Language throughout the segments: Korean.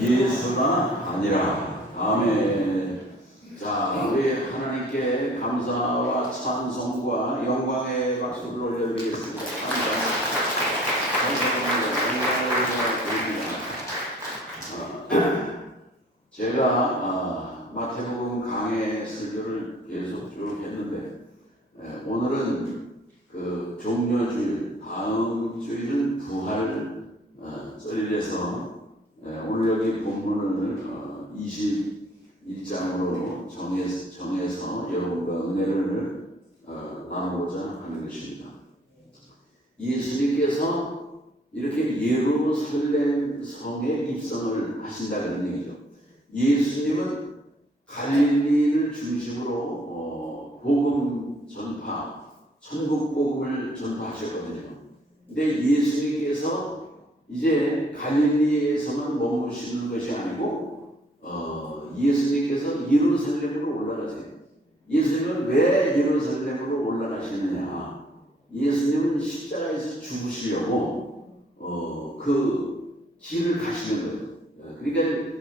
예수가 아니라. 아멘. 자, 우리 하나님께 감사와 찬송과 영광의 박수를 올려드리겠습니다. 제가 마태복음 강해 설교를 계속 쭉 했는데 오늘은 그 종려주일, 다음 주일은 부활 썰일에서 오늘 여기 본문을 21장으로 정해서 여러분과 은혜를 나누고자 하는 것입니다. 예수님께서 이렇게 예루살렘 성에 입성을 하신다는 얘기죠. 예수님은 갈릴리를 중심으로 복음 전파, 천국 복음을 전파하셨거든요. 근데 예수님께서 이제 갈릴리에서만 머무시는 것이 아니고 예수님께서 예루살렘으로 올라가세요. 예수님은 왜 예루살렘으로 올라가시느냐? 예수님은 십자가에서 죽으시려고 그 길을 가시는 거예요. 그러니까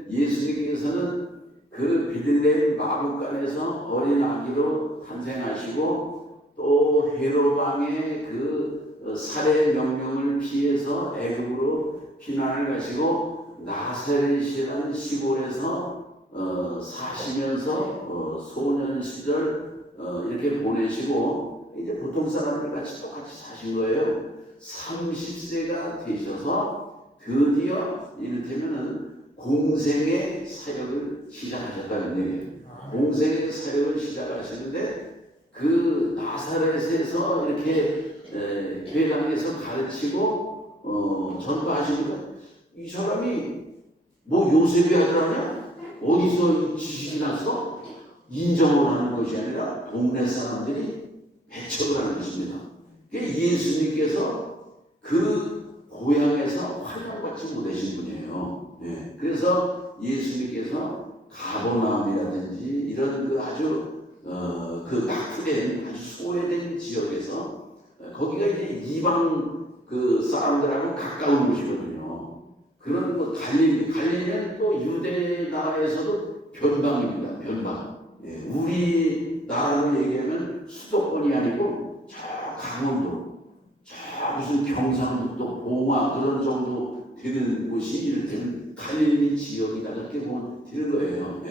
예수님께서는 그 베들레헴 마구간에서 어린 아기로 탄생하시고 또 헤롯 왕의 그 살해 명령을 피해서 애굽으로 피난을 가시고 나사렛이라는 시골에서 사시면서 소년 시절 이렇게 보내시고 이제 보통 사람들 같이 똑같이 사신 거예요. 30세가 되셔서 드디어 이를테면은 공생의 사역을 시작하셨다는 얘기예요. 공생의 사역을 시작하시는데 그 나사렛에서 이렇게 회당에서 가르치고 전파하시니까 이 사람이 뭐 요셉이 아들하냐? 어디서 지식이 났어? 인정을 하는 것이 아니라 동네 사람들이 배척을 하는 것입니다. 예수님께서 그 고향에서 환영받지 못하신 분이에요. 그래서 예수님께서 가버나움이라든지 이런 그 아주 그 낙후된 아주 소외된 지역에서 거기가 이제 이방 그 사람들하고 가까운 곳이거든요. 그런 뭐 갈릴리는 또 유대 나라에서도 변방입니다. 변방. 우리 나라로 얘기하면 수도권이 아니고 저 강원도, 저 무슨 경상북도, 봉화 그런 정도 되는 곳이 이를테면 갈릴리 지역이다 이렇게 보면 되는 거예요.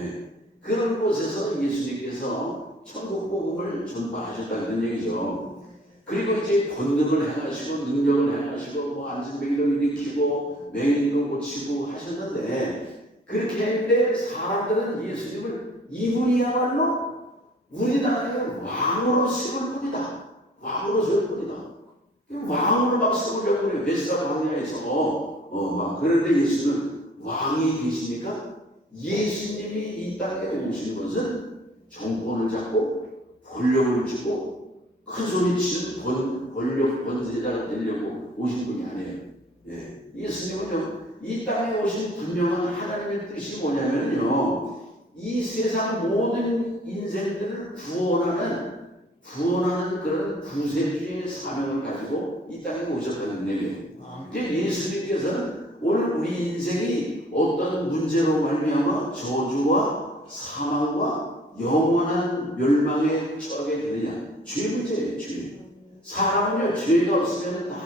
그런 곳에서 예수님께서 천국 복음을 전파하셨다는 얘기죠. 그리고 이제 권능을 행하시고 능력을 행하시고 뭐 안진뱅이를 일으키고 맹인도 고치고 하셨는데 그렇게 했는데 사람들은 예수님을 이분이야말로 우리나라의 왕으로 세울 뿐이다. 왕으로 세울 뿐이다. 왕으로 막 세우려고 해요. 메시아 광야에서 막 그런데 예수는 왕이 계시니까 예수님이 이 땅에 오신 것은 정권을 잡고 권력을 주고 큰 소리 치는 권력 권세자가 되려고 오신 분이 아니에요. 예수님은요 이 땅에 오신 분명한 하나님의 뜻이 뭐냐면요 이 세상 모든 인생들을 구원하는 그런 구세주의 사명을 가지고 이 땅에 오셨다는 얘기예요. 예수님께서는 오늘 우리 인생이 어떤 문제로 말미암아 저주와 사망과 영원한 멸망에 처하게 되느냐? 죄 문제예요. 죄. 사람은요 죄가 없으면 다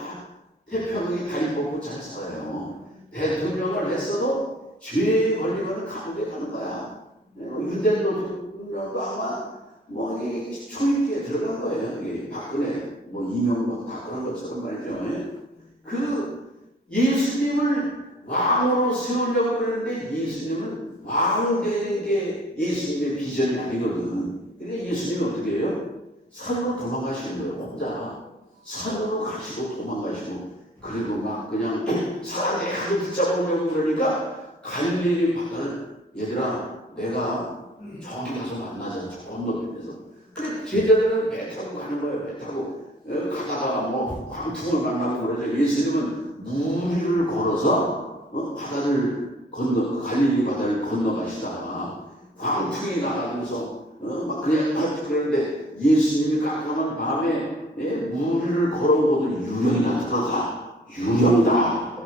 태평하게 다리 뻗고 잘 살아요. 대통령을 했어도 죄에 걸리면 감옥에 가는 거야. 윤대통령도 아마 뭐 초입기에 들어간 거예요. 이게 박근혜, 뭐 이명박 다 그런 것처럼 말이죠. 그 예수님을 왕으로 세우려고 그러는데 예수님은 왕 되는 게 예수님의 비전이 아니거든. 근데 예수님은 어떻게 해요? 산으로 도망가시는 거예요. 혼자 산으로 가시고 도망가시고 그리고 막 그냥 사람들이 하루 붙잡아오려고 그러니까 갈릴리 바다를 얘들아 내가 저기 가서 만나자. 조금 더 밑에서. 그래 제자들은 배 타고 가는 거예요. 배 타고 가다가 뭐 광풍을 만나고 그러죠. 예수님은 무리를 걸어서 바다를 갈릴리 바다를 건너가시다가 광풍이 나가면서 막 그냥 그러는데 예수님이 깜깜한 밤에 무리를 걸어오거든 유령이 나타나다. 유령이다.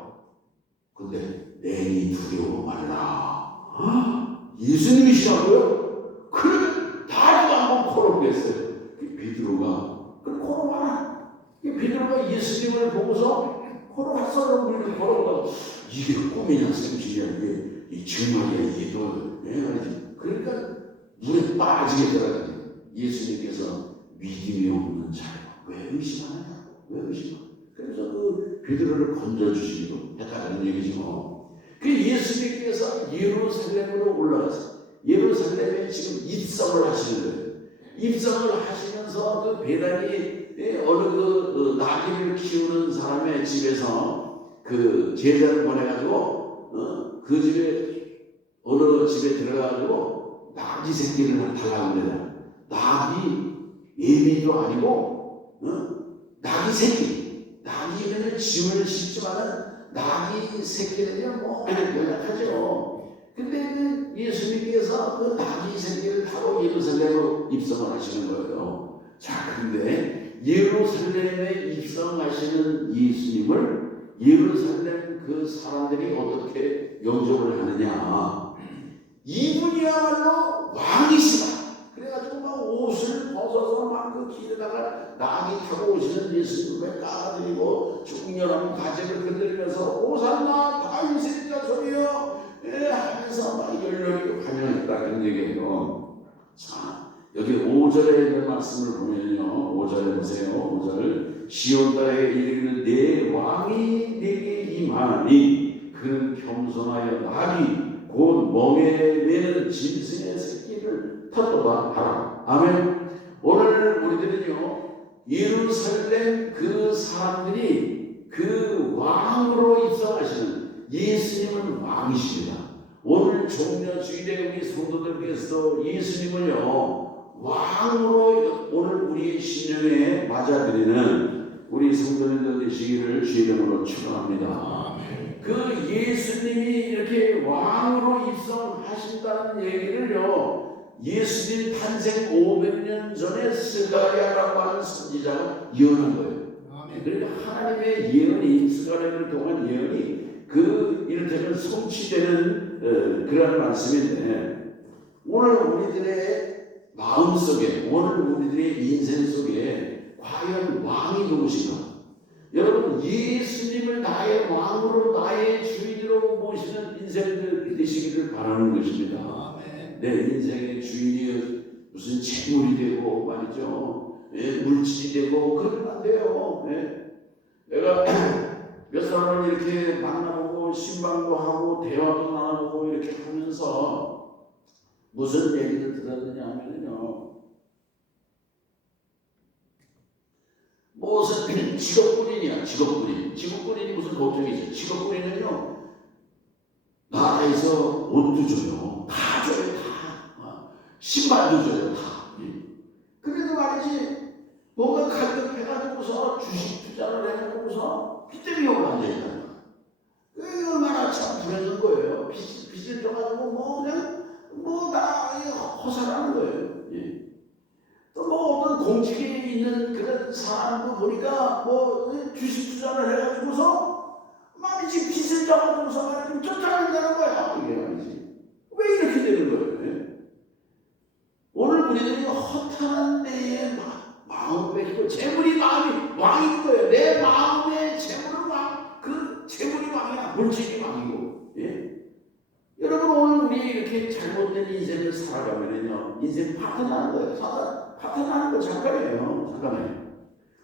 근데 내 능히 두려워 말라. 예수님이시라고요? 그래 다리도 한번 걸어보겠어요. 베드로가 그럼 걸어봐라. 베드로가 예수님을 보고서 걸어갔어요. 우리는 걸어보다가 이게 꿈이냐 생시냐 이게 정말이야 이게 또 그러니까 물에 빠지게 들어가요. 예수님께서 믿음이 없는 자야 왜 의심하느냐 왜 의심하느냐. 그래서 그 베드로를 건져주시기도 했다는 얘기지 뭐. 그 예수님께서 예루살렘으로 올라가서 예루살렘에 지금 입성을 하시는 거예요. 입성을 하시면서 그 베다니 어느 그 나귀를 키우는 사람의 집에서 그 제자를 보내가지고 그 집에 어느 집에 들어가가지고 나귀 새끼를 달라고 합니다. 나귀 예비도 아니고 나귀 새끼. 나귀는 짐을 싣지만은 나귀 새끼는요 뭐 연약하죠. 근데 그 예수님께서 그 나귀 새끼를 타고 예루살렘으로 입성을 하시는 거예요. 자, 근데 예루살렘에 입성하시는 예수님을 예루살렘 그 사람들이 어떻게 영접을 하느냐. 이분이야말로 왕이시다. 그래가지고 막 옷을 벗어서 막 그 길에다가 나귀 타고 오시는 예수님을 깔아드리고 중년한 가지를 흔들면서 호산나 다윗의 자손이여 하면서 막 열렬히 환영했다 그런 얘기예요. 자, 여기 5절에 있는 말씀을 보면요, 5절에 보세요. 5절 시온 땅에 이르기를 내 왕이 내게 임하니 그는 겸손하여 나귀 곧 멍에 매는 짐승의 새끼를 탓도다 하라. 아멘. 오늘 우리들은요 예루살렘 그 사람들이 그 왕으로 입성하시는 예수님은 왕이십니다. 오늘 종려주일에 우리 성도들께서 예수님을요 왕으로 오늘 우리 신년에 맞아들이는 우리 성도님들 되시기를 주의 이름으로 축원합니다. 그 예수님이 이렇게 왕으로 입성하신다는 얘기를요 예수님 탄생 500년 전에 스가랴라고 하는 선지자가 예언한 거예요. 그러니까 하나님의 예언이 스가랴를 통한 예언이 그 이를테면 성취되는 그런 말씀인데 오늘 우리들의 마음속에 오늘 우리들의 인생 속에 과연 왕이 누구신가? 여러분 예수님을 나의 왕으로 나의 주인으로 모시는 인생들 되시기를 바라는 것입니다. 내 인생의 주인이 무슨 재물이 되고 말이죠. 물질이 되고 그러면 안 돼요. 내가 몇 사람을 이렇게 만나보고 신방도 하고 대화도 나누고 이렇게 하면서 무슨 얘기를 들었느냐 하면요 무슨 직업군인이야. 직업군인이 무슨 걱정이죠. 직업군인은요 나라에서 옷도 줘요. 다 줘요. 다. 신발도 줘요. 다. 그래도 말이지 뭔가 갈급해가지고서 주식 투자를 해가지고서 빚대비 오고 앉아있다는 거야. 그게 얼마나 참 불행한 거예요. 빚을 줘가지고 뭐 그냥 뭐 다 허사라는 거예요. 또 뭐 어떤 공직에 있는 그런 사람도 보니까 뭐 주식 투자를 해가지고서 말이지 빚을 져가지고서 말이지 쫓아낸다는 거야. 이게 말이지. 왜 이렇게 되는 거예요? 오늘 우리들이 허탄한 내 마음 뺏기고 재물이 마음이 왕인 거예요. 내 마음의 재물은 왕, 그 재물이 왕이야. 물질이 왕이고. 여러분 오늘 우리 이렇게 잘못된 인생을 살아가면요 인생 파탄나는 거예요. 파탄나는 거 잠깐이에요.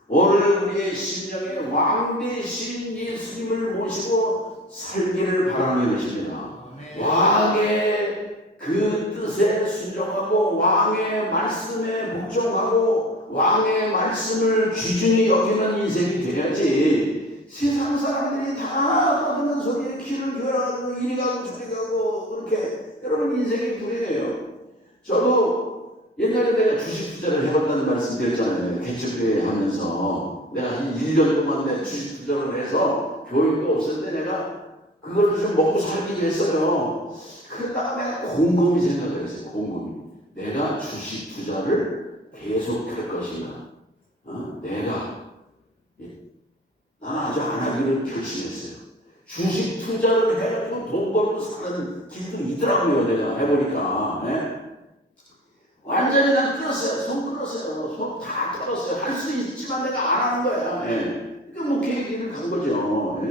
오늘 우리의 심령에 왕 대신 예수님을 모시고 살기를 바라는 것입니다. 왕의 그 뜻에 순종하고 왕의 말씀에 묵종하고 왕의 말씀을 귀중히 여기는 인생이 돼야지 세상 사람들이 다 떠드는 소리에 귀를 기울여가지고 이리 가고 저리 가고 그렇게 여러분 인생이 불행해요. 저도 옛날에 내가 주식 투자를 해봤다는 말씀 드렸잖아요. 개척교회 하면서 내가 한 1년 동안 내 주식 투자를 해서 교육도 없었는데 내가 그걸 좀 먹고 살기 위해서요. 그러다가 내가 곰곰이 생각을 했어요. 곰곰이. 내가 주식 투자를 계속할 것인가? 나는 아주 안 하기를 결심했어요. 주식 투자를 해가지고 돈 벌고 사는 길도 있더라고요. 내가 해보니까. 예? 완전히 난 끊었어요. 손 끊었어요. 손 다 끊었어요. 할 수 있지만 내가 안 하는 거야. 예. 그러니까 목회의 길을 간 거죠. 예.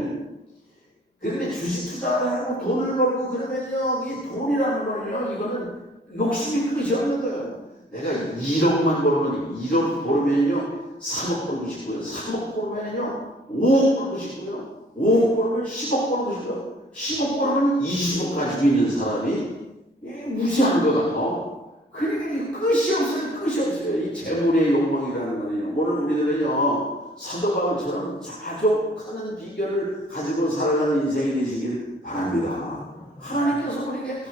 그런데 주식 투자를 하고 돈을 벌고 그러면요, 이 돈이라는 거는요, 이거는 욕심이 끝이 없는 거예요. 내가 1억만 벌면 1억 벌면요 3억 벌고 싶고요. 3억 벌면요 5억 벌고 싶고요. 5억 벌면 10억 벌고 싶고요. 10억 벌면 20억 가지고 있는 사람이 무시하는 것 같아. 그러니까 끝이 없어요. 끝이 없어요. 이 재물의 욕망이라는 거는요. 오늘 우리들은요 사도 바울처럼 자족하는 비결을 가지고 살아가는 인생이 되시길 바랍니다. 하나님께서 우리에게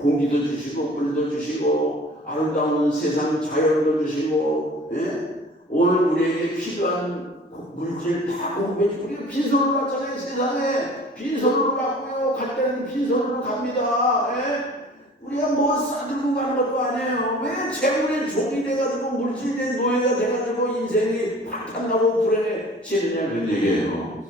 공기도 주시고 물도 주시고 아름다운 세상 자연도 주시고, 오늘 우리에게 필요한 물질 다 공급해 주고, 우리가 빈손으로 갔잖아요. 세상에 빈손으로 갔고요. 갈 때는 빈손으로 갑니다. 우리가 뭐 싸들고 가는 것도 아니에요. 왜 재물의 종이 돼가지고 물질의 노예가 돼가지고 인생이 파탄나고 불행해지느냐 그런 얘기예요.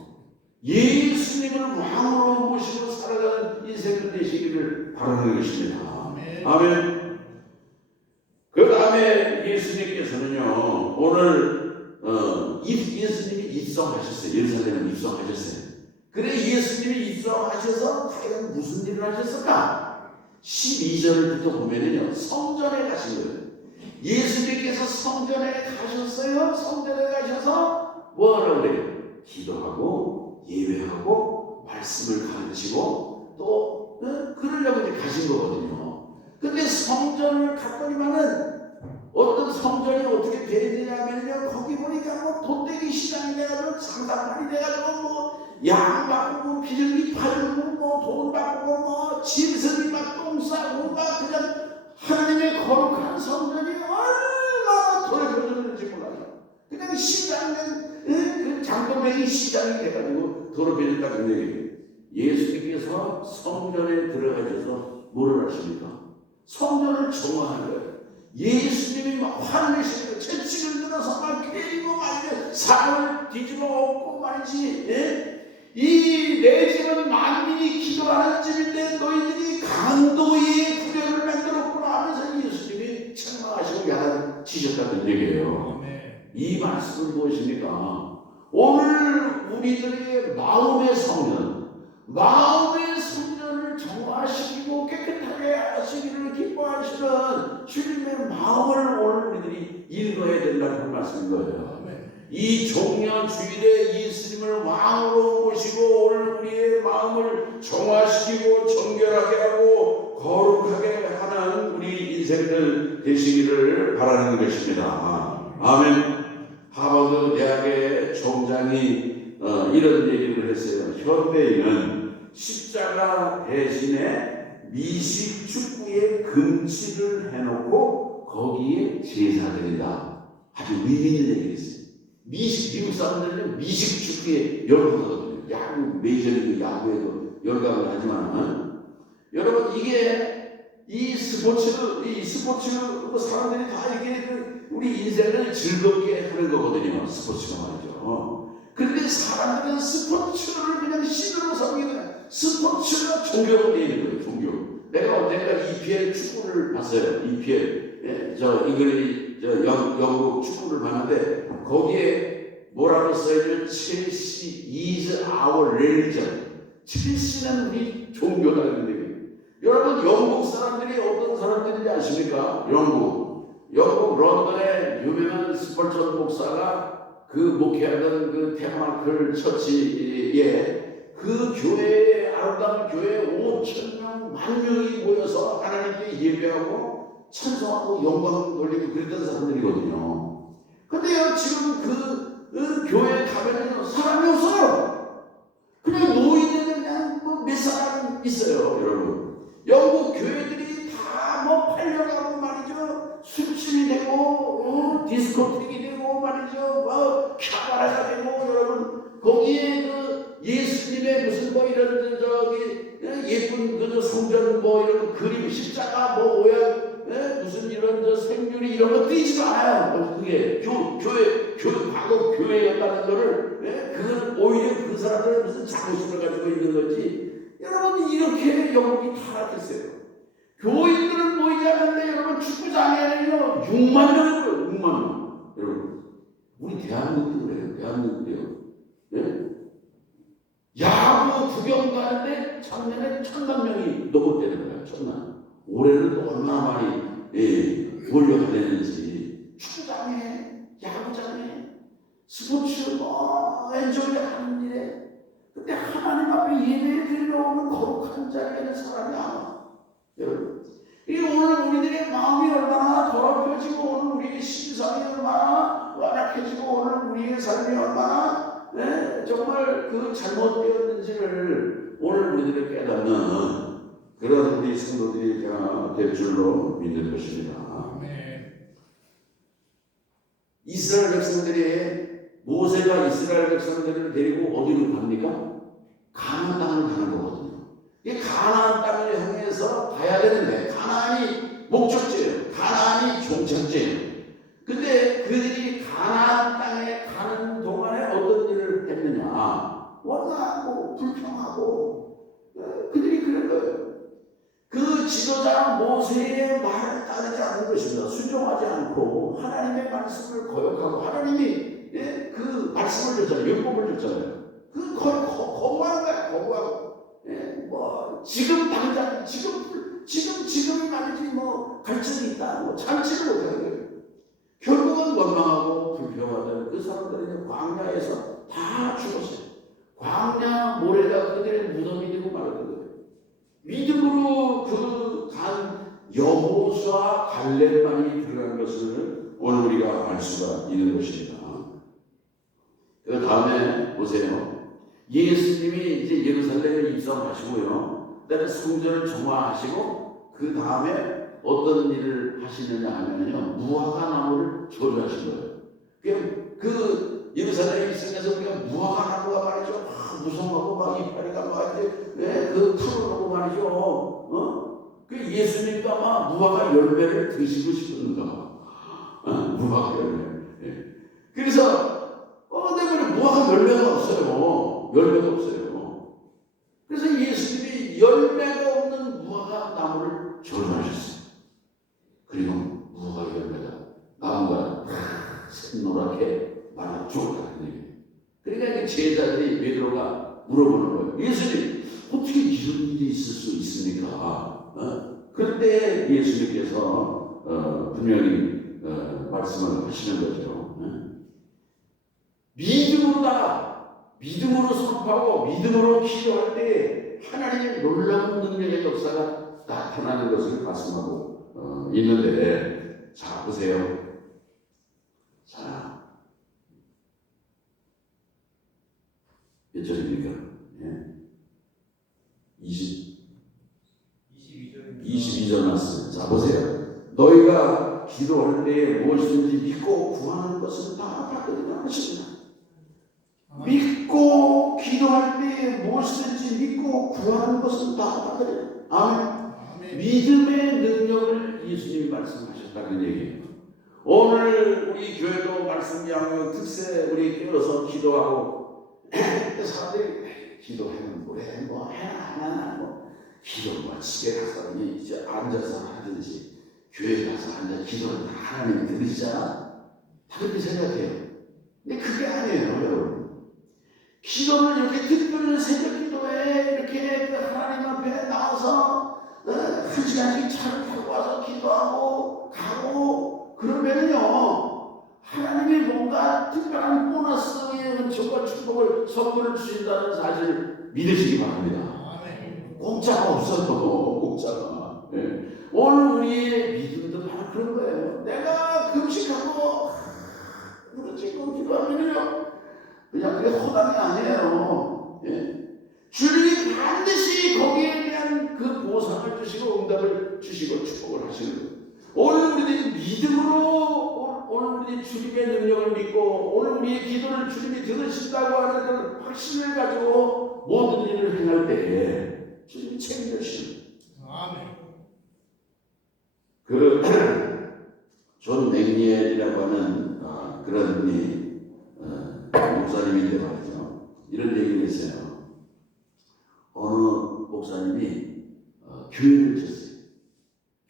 예수님을 왕으로 모시고 살아가는 인생을 되시기를 바라는 것입니다. 아멘. 그 다음에 예수님께서는요 오늘 예수님이 입성하셨어요. 예루살렘에 입성하셨어요. 그래 예수님이 입성하셔서 과연 무슨 일을 하셨을까? 12절부터 보면은요 성전에 가신 거예요. 예수님께서 성전에 가셨어요. 성전에 가셔서 뭐하라고 그래요? 기도하고 예배하고 말씀을 가르치고 또 그러려고 이제 가신 거거든요. 근데 성전을 갔더니만은 어떤 성전이 어떻게 되느냐면요 거기 보니까 뭐 돈대기 시장이 돼가지고 장사팔이 돼가지고 뭐 양 바꾸고 비둘기 팔고 뭐 돈 바꾸고 뭐 짐승이 막 똥 싸고 막 그냥 하나님의 거룩한 성전이 얼마나 더럽혀졌는지 몰라요. 그냥 시장은 그 장도뱅이 시장이 돼가지고 더럽혀졌다는 얘기예요. 예수님께서 성전에 들어가셔서 뭐를 하십니까? 성전을 정화하는 거예요. 예수님이 막 화를 내시는 거예요. 채찍을 들어서 막 때리고 말이죠. 사람을 뒤집어 엎고 말이지. 이 내 집은 만민이 기도하는 집인데 너희들이 강도의 구별을 만들었구나 하면서 예수님이 책망하시고 야단치셨다는 얘기예요. 이 말씀은 무엇입니까? 오늘 우리들의 마음의 성전, 마음의 성전을 정화시키고 깨끗하게 하시기를 기뻐하시는 주님의 마음을 오늘 우리들이 읽어야 된다는 말씀인 거예요. 이 종려 주일에 예수님을 왕으로 모시고 오늘 우리의 마음을 정화시키고 정결하게 하고 거룩하게 하는 우리 인생들 되시기를 바라는 것입니다. 아멘. 하버드 대학의 총장이 이런 얘기를 했어요. 현대인은 십자가 대신에 미식 축구에 금치를 해놓고 거기에 제사 드린다. 아주 의미 있는 얘기를 했어요. 미국 사람들은 미식 축구에 열광하거든요. 야구, 메이저리그 야구에도 열광을 하지만 여러분 이게 이 스포츠 사람들이 다 이게 우리 인생을 즐겁게 하는 거거든요. 스포츠가 말이죠. 그런데 사람들은 스포츠를 그냥 신으로 삼기는 거예요. 스포츠가 종교가 되어 있는 거예요. 종교. 내가 언젠가 EPL 축구를 봤어요. EPL 영국 축구를 봤는데 거기에 뭐라고 써있냐면 첼시 is our religion. 첼시는 우리 종교다 이런 얘기예요. 여러분 영국 사람들이 어떤 사람들인지 아십니까? 영국 런던의 유명한 스펄전 목사가 그 목회하던 그 테마클 처치에 그 교회에 아름다운 교회에 5,000명, 10,000명이 모여서 하나님께 예배하고 찬송하고 영광 돌리고 그랬던 사람들이거든요. 근데요 지금 그 교회에 가면은 사람이 없어요. 그냥 노인들은 그냥 뭐 몇 사람 있어요. 여러분 영국 교회들이 다 뭐 팔려가고 말이죠. 술집이 되고 디스코텍이 되고 말이죠. 캬바라가 되고 여러분 거기에 그 예수님의 무슨 뭐 이런 저기 예쁜 그 성전 뭐 이런 그림 십자가 뭐 모양 무슨 이런 저 생률이 이런 거 뜨지도 않아요. 그게 교회 과거 교회였다는 거를 그건 오히려 그 사람들은 무슨 자부심을 가지고 있는 거지. 여러분 이렇게 영국이 타락했어요. 교인들은 모이지 않는데 여러분 축구장에는요 6만 명이 들어요. 6만 명. 여러분 우리 대한민국도 그래요. 대한민국도요. 네? 야구 구경 가는데 작년에 1,000만 명이 넘었다는 거예요. 1,000만. 올해는 또 얼마나 많이 몰려가려는지. 축구장에, 야구장에, 스포츠 엔조이 하는 일에. 근데 하나님 앞에 예배 드리러 오는 거룩한 자리에는 사람이 안 와. 여러분, 이 오늘 우리들의 마음이 얼마나 더럽혀지고 오늘 우리의 심성이 얼마나 완악해지고 오늘 우리의 삶이 얼마나 정말 그 잘못되었는지를 오늘 우리들이 깨닫는 그런 우리 성도들이 될 줄로 믿는 것입니다. 이스라엘 백성들이 모세가 이스라엘 백성들을 데리고 어디로 갑니까? 가나안 땅을 가는 거거든요. 이 가나안 땅을 향해서 가야 되는데 가나안이 목적지예요. 가나안이 종착지예요. 근데 그들이 가나안 땅에 가는 동안에 어떤 일을 했느냐? 원하고 불평하고 그들이 그런 거예요. 그 지도자 모세의 말을 따르지 않는 것입니다. 순종하지 않고 하나님의 말씀을 거역하고 하나님이 그 말씀을 줬잖아요. 율법을 줬잖아요. 그 거부하는 거야. 거부하고 지금 당장 지금이 말이지 갈증이 있다. 참지를 못하는 거예요. 결국은 원망하고 불평하던 그 사람들은 광야에서 다 죽었어요. 광야 모래가 그들의 무덤이 되고 말았던 거예요. 믿음으로 그 간 여호수아 갈렙만이 들어간 것을 오늘 우리가 알 수가 있는 것입니다. 그 다음에 보세요. 예수님이 이제 예루살렘에 입성하시고요. 그다음에 성전을 정화하시고 그 다음에 어떤 일을 하시느냐 하면요. 무화과 나무를 조류하신 거예요. 그 예루살렘에 입성해서 우리가 무화과 나무가 말이죠. 막 무성하고 막 이파리가 막 이제 그 푸르고 말이죠. 그 예수님도 아마 무화과 열매를 드시고 싶은가 봐. 무화과 열매. 그래서 때문에 무화과 열매가 없어요. 열매가 없어요. 그래서 예수님이 열매가 없는 무화과 나무를 조류하셨어요. 그리고 무화과 열매가 나무가 샛노랗게 말아 죽었다는 얘기예요. 그러니까 제자들이 베드로가 물어보는 거예요. 예수님 어떻게 이런 일이 있을 수 있습니까? 그런데 예수님께서 분명히 말씀을 하시는 거죠. 믿음으로 나가 믿음으로 선포하고 믿음으로 기도할 때 하나님의 놀라운 능력의 역사가 나타나는 것을 말씀하고 있는데 자 보세요. 자 몇 절입니까? 22절 말씀. 자 보세요. 너희가 기도할 때 무엇이든지 믿고 구하는 것은 다 받으리라 하십니다. 믿고 기도할 때 무엇이든지 믿고 구하는 것은 다 받으리라. 아멘. 믿음의 능력을 예수님이 말씀하셨다는 얘기예요. 오늘 우리 교회도 말씀 양육 특세 우리 깨어서 기도하고 사람들이 기도하면 뭐해 해나 기도 집에 가서 이제 앉아서 하든지 교회 가서 앉아 기도는 하나님이 들으시잖아. 다 그렇게 생각해요. 근데 그게 아니에요, 여러분. 기도는 이렇게 특별히 새벽 기도에 이렇게 하나님 앞에 나와서 한 시간씩 차를 타고 와서 기도하고 가고 그러면요 하나님이 뭔가 특별한 보너스의 은총과 축복을 선물을 주신다는 사실을 믿으시기 바랍니다. 공짜가 없어요. 공짜가. 오늘 우리의 믿음도 바로 그런 거예요. 내가 금식하고 부르짖고 기도하면요 그냥 그게 허당이 아니에요. 주님이 반드시 거기에 대한 그 보상을 주시고 응답을 주시고 축복을 하시는 거예요. 오늘 우리들이 믿음으로 오늘 우리 주님의 능력을 믿고 오늘 우리의 기도를 주님이 들으신다고 하는 그런 확신을 가지고 모든 일을 행할 때에 주님이 책임져 주십니다. 아멘. 존 맥니엘이라고 하는 그런 분이 목사님인데 말이죠. 이런 얘기를 했어요. 어느 목사님이 교회를 졌어요.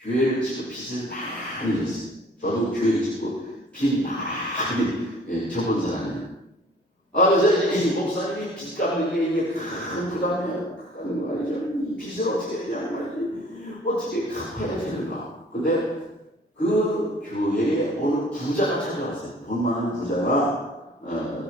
교회를 짓고 빚을 많이 졌어요. 저도 교회 짓고 빚 많이 져본 사람이에요. 그래서 이 목사님이 빚 갚는 게 이게 큰 부담이에요. 큰 말이죠. 이 빚을 어떻게 해야 말이지? 어떻게 갚아야 되는가? 근데 그 교회에 어느 부자가 찾아왔어요. 돈 많은 부자가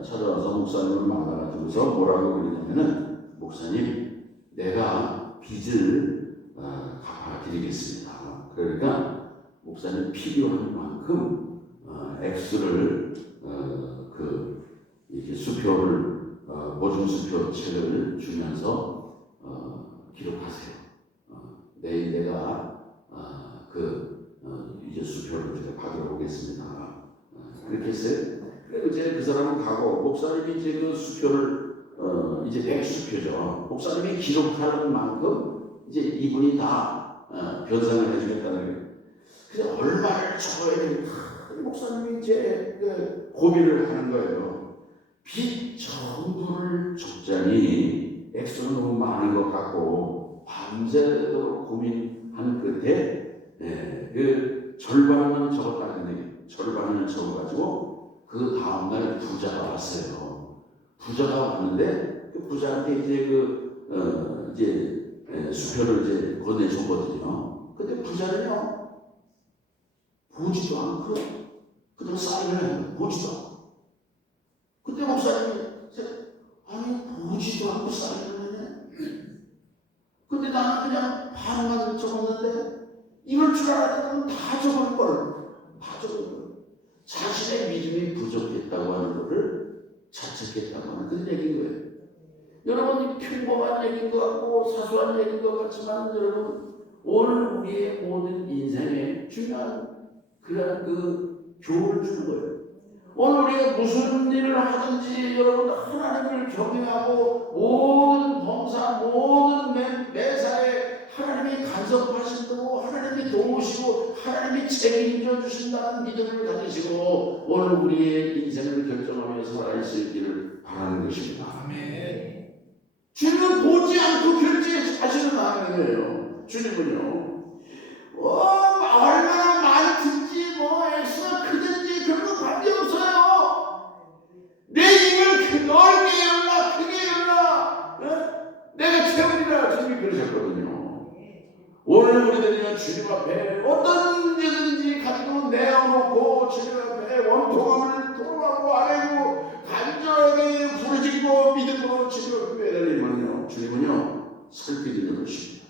찾아와서 목사님을 만나가지고서 뭐라고 그러냐면은, 목사님, 내가 빚을 갚아드리겠습니다. 그러니까 목사님 필요한 만큼 액수를 이렇게 수표를 보증 수표 책을 주면서 기록하세요. 내일 내가 이제 수표를 제가 받으러 오겠습니다. 그렇게 했어요. 그리고 이제 그 사람은 가고, 목사님이 이제 그 수표를 이제 100수표죠. 목사님이 기록하는 만큼 이제 이분이 다 변상을 해주겠다는 거예요. 그래서 얼마를 줘야 되는가, 목사님이 이제 고민을 하는 거예요. 빚 전부를 적자니 액수는 너무 많은 것 같고, 밤새도록 고민한 끝에 그 절반은 적었다는 얘기예요. 절반을 적어가지고 그 다음날 부자가 왔어요. 부자가 왔는데 그 부자한테 이제 수표를 이제 건네줬거든요. 근데 부자는요, 보지도 않고 그냥 사인을 해요. 보지도 않고. 그때 목사님이 아니 보지도 않고 사인을 하네. 근데 나는 그냥 반만 적었는데 이럴 줄 알았더니 다 적은 걸. 자신의 믿음이 부족했다고 하는 것을 자책했다고 하는 그런 얘기인 거예요. 여러분, 평범한 얘기인 것 같고 사소한 얘기인 것 같지만, 여러분, 오늘 우리의 모든 인생에 중요한 그런 교훈을 주는 거예요. 오늘 우리가 무슨 일을 하든지 여러분, 하나님을 경외하고 모든 범사, 모든 매사에 하나님이 간섭하신 대로 하나님이 도우시고 하나님이 책임져 주신다는 믿음을 가지시고 오늘 우리의 인생을 결정하며 살아있을 길을 바라는 것입니다. 아멘. 주님은 보지 않고 결제하시는 하나님이에요. 주님은요, 얼마나 많든지 액수가 크든지 그런 거 관계없어요. 내 입을 넓게 열라, 크게 열라, 내가 채우리라. 주님이 그러셨거든요. 오늘 우리들은 주님 앞에 어떤 문제든지 가지고 내어놓고 주님 앞에 원통함을 토로하고 아뢰고 간절하게 부르짖고 믿음으로 주님 앞에 매달리면요, 주님은요 살피기를 열어주십니다.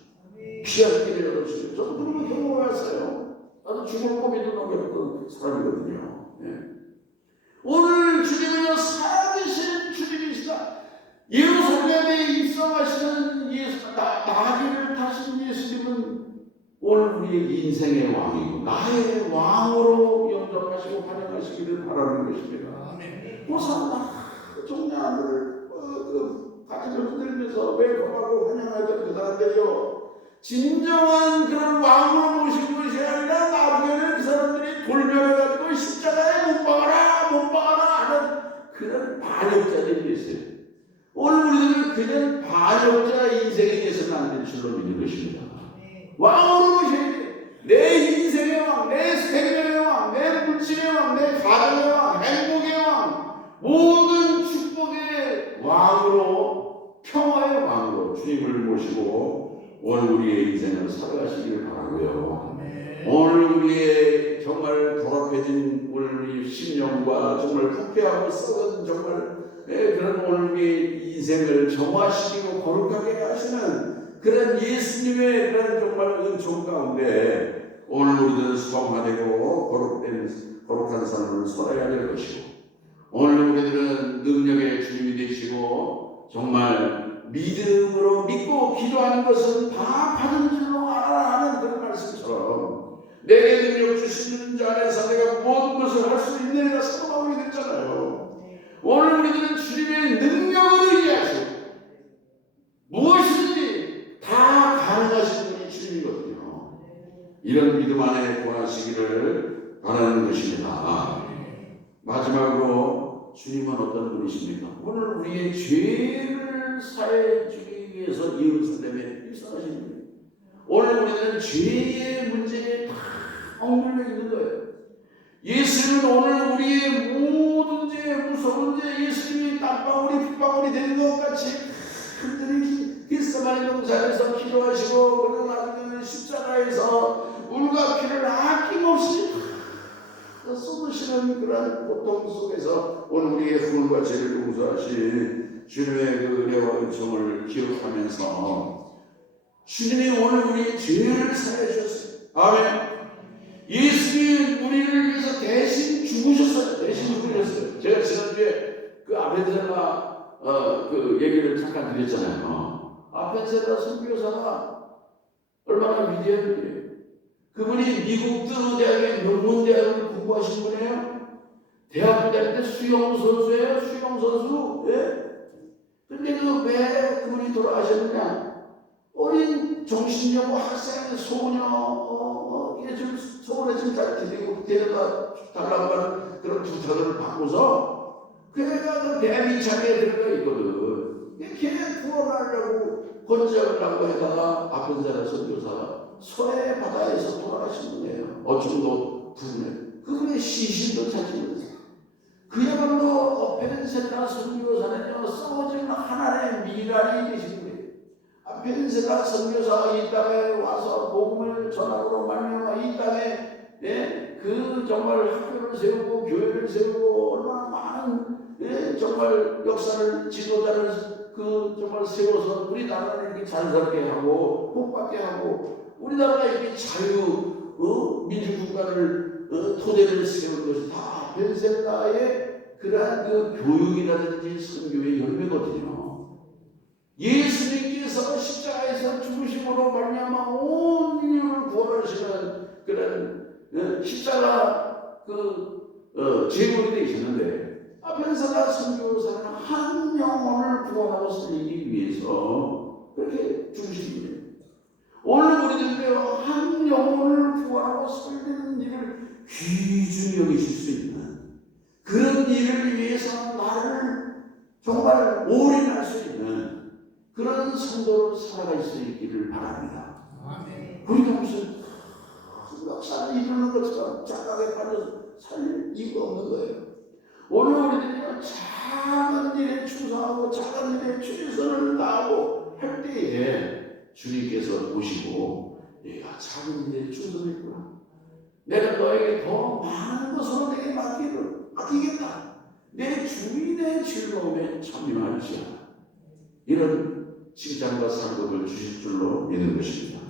피할 길을 열어주십니다. 저도 그런 거 경험해왔어요. 나도 죽을 고민도 넘겼던 사람이거든요. 오늘 주님은요 살아계신 주님이시다. 예루살렘에 입성하시는 나귀를 타신 예수님은 오늘 우리의 인생의 왕이고 나의 왕으로 영접하시고 환영하시기를 바라는 것입니다. 호산나 종려하늘을 가지를 흔들면서 웰컴하고 환영하던 그 사람들이요, 진정한 그런 왕으로 모신 것이 아니라 나중에는 그 사람들이 돌변해가지고 십자가에 못 박아라 하는 그런 반역자들이 있어요. 오늘 우리들은 그냥 반역자 인생이 되서는 안 될 줄로 믿는 것입니다. 왕으로 모셔야 돼. 내 인생의 왕, 내 생명의 왕, 내 물질의 왕, 내 가정의 왕, 행복의 왕, 모든 축복의 왕으로, 평화의 왕으로 주님을 모시고 오늘 우리의 인생을 살아가시기를 바라고요. 오늘 우리의 정말 더럽혀진 우리 심령과 정말 부패하고 썩은 정말 그런 오늘 우리의 인생을 정화시키고 거룩하게 하시는 그런 예수님의 그런 정말 은총 가운데 오늘 우리들은 수강화되고 거룩한 삶을 살아야 될 것이고, 오늘 우리들은 능력의 주님이 되시고 정말 믿음으로 믿고 기도하는 것은 다 받은 줄로 알아라 하는 그런 말씀처럼 내게 능력 주시는 자 안에서 내가 모든 것을 할 수 있는 내가 사모하게 됐잖아요. 오늘 우리들은 주님의 능력을 의지하시고 무엇이든지 다 가능하신 분이 주님이거든요. 이런 믿음 안에 구하시기를 바라는 것입니다. 마지막으로 주님은 어떤 분이십니까? 오늘 우리의 죄를 사해 주기 위해서 예루살렘에 입성하신 분이에요. 오늘 우리는 죄의 문제에 다 얽매여 있는 거예요. 예수님은 오늘 우리의 모든 죄, 무서운 죄, 예수님이 땀방울이 핏방울이 되는 것 같이 흔들이 겟세마네 동산에서 기도하시고 그리고 나중에는 십자가에서 물과 피를 아낌없이 쏟으시는 그런 고통 속에서 오늘 우리의 허물과 죄를 용서하신 주님의 그 은혜와 은총을 기억하면서 주님이 오늘 우리의 죄를 사해 주셨어요. 아멘. 예수님이 우리를 위해서 대신 죽으셨어요. 대신 죽으셨어요. 제가 지난주에 그 아펜셀라 그 얘기를 잠깐 드렸잖아요. 아펜셀라 선교사가 얼마나 위대한 분이에요. 그분이 미국 뜨노대학의 명문대학을 공부하신 분이에요. 대학교 다닐 때 수영 선수예요. 수영 선수. 예. 근데 왜 그분이 돌아가셨느냐? 어린 정신여고 학생 소녀 이게 좀 서울에 좀 데리고 데려다 달라고 하는 그런 부탁을 받고서 걔가 그 대미창에 들어가 있거든. 걔 구원하려고 건져가려고 해다가 아펜셀라 선교사가 서해 바다에서 돌아가신 분이에요. 어촌도 부근에. 그분의 시신도 찾으면서 그야말로 아펜셀라 선교사는요 써진 하나님의 미랄이 되신 분이에요. 아펜셀라 선교사가 이 땅에 와서 복음을 전하고 말미암아 이 땅에 그 정말 학교를 세우고 교회를 세우고 얼마나 많은 정말 역사를 지도자를 그 정말 세워서 우리나라를 이렇게 잘 살게 하고 복받게 하고 우리나라가 이렇게 자유 민주국가를 토대를 세운 것이 다 아펜셀라의 그러한 그 교육이라든지 선교의 열매거든요. 예수님께서 십자가에서 죽으심으로 말미암아 온 인류를 구원하시는 그런 십자가 제물이 되셨는데 아펜셀라 선교사는 한 영혼을 구원하고 살리기 위해서 그렇게 죽으신 분이에요. 오늘 우리들도 한 영혼을 구원하고 살리는 일을 귀중히 여기실 수 있는 그런 일을 위해서 나를 정말 올인할 수 있는 그런 성도로 살아갈 수 있기를 바랍니다. 우리가 무슨 역사를 이루는 것처럼 착각에 빠져서 살 이유가 없는 거예요. 오늘 우리들이 작은 일에 충성하고 작은 일에 최선을 다하고 할 때에 주님께서 보시고 내가 작은 일에 충성했구나. 내가 너에게 더 많은 것으로 내게 맡기겠다. 내 주인의 즐거움에 참여할지어다. 이런 칭찬과 상급을 주실 줄로 믿는 것입니다.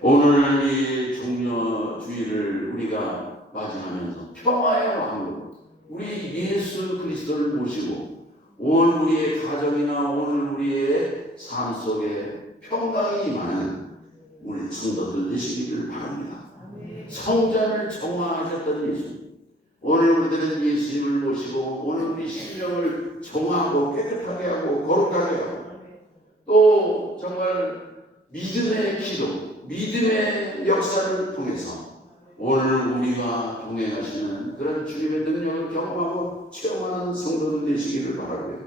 오늘 이 종려주의를 우리가 맞이하면서 평화의 왕으로 우리 예수 그리스도를 모시고 온 우리의 가정이나 오늘 우리의 삶 속에 평강이 임하는 우리 성도들 되시기를 바랍니다. 성전을 정화하셨던 예수, 오늘 우리들은 예수님을 모시고 오늘 우리 심령을 정화하고 깨끗하게 하고 거룩하게 하고 또 정말 믿음의 기도, 믿음의 역사를 통해서 오늘 우리와 동행하시는 그런 주님의 능력을 경험하고 체험하는 성도들 되시기를 바라고요.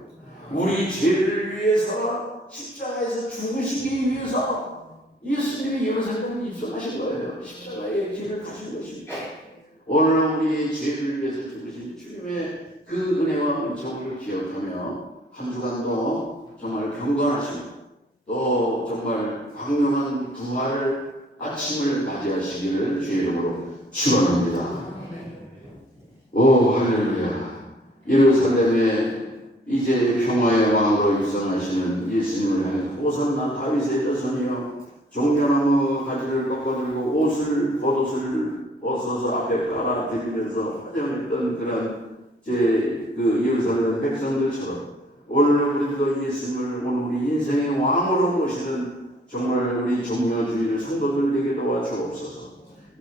우리 죄를 위해서 십자가에서 죽으시기 위해서 예수님이 예루살렘에 입성하신 거예요. 십자가의 길을 가신 것입니다. 오늘 우리의 죄를 위해서 죽으신 주님의 그 은혜와 은총을 기억하며 한 주간도 정말 경건하시고 또 정말 광명한 부활 아침을 맞이하시기를 주의 이름으로 축원합니다. 오 할렐루야. 예루살렘에 이제 평화의 왕으로 입성하시는 예수님을 향해 호산나 다윗의 자손이여 종려나무 가지를 꺾어들고 겉옷을 벗어서 앞에 깔아드리면서 환영했던 그런 그 예루살렘 백성들처럼 오늘 우리도 예수님을 오늘 우리 인생의 왕으로 모시는 정말 우리 종려주의를 성도들 되게 도와주옵소서.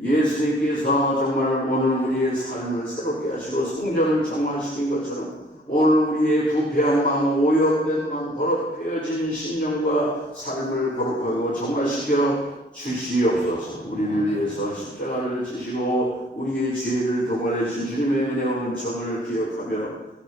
예수님께서 정말 오늘 우리의 삶을 새롭게 하시고 성전을 정화시킨 것처럼 오늘 우리의 부패한 마음, 오염된 마음, 더럽혀진 신령과 삶을 거룩하고 정화시켜 주시옵소서. 우리를 위해서 십자가를 지시고 우리의 죄를 도말해 주신 주님의 은혜와 은총을 기억하며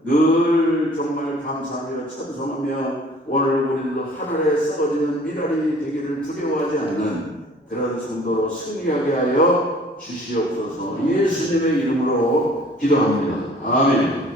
늘 정말 감사하며 찬송하며 오늘 우리도 하늘에 썩어지는 미랄이 되기를 두려워하지 않는 그런 성도로 승리하게 하여 주시옵소서. 예수님의 이름으로 기도합니다. 아멘.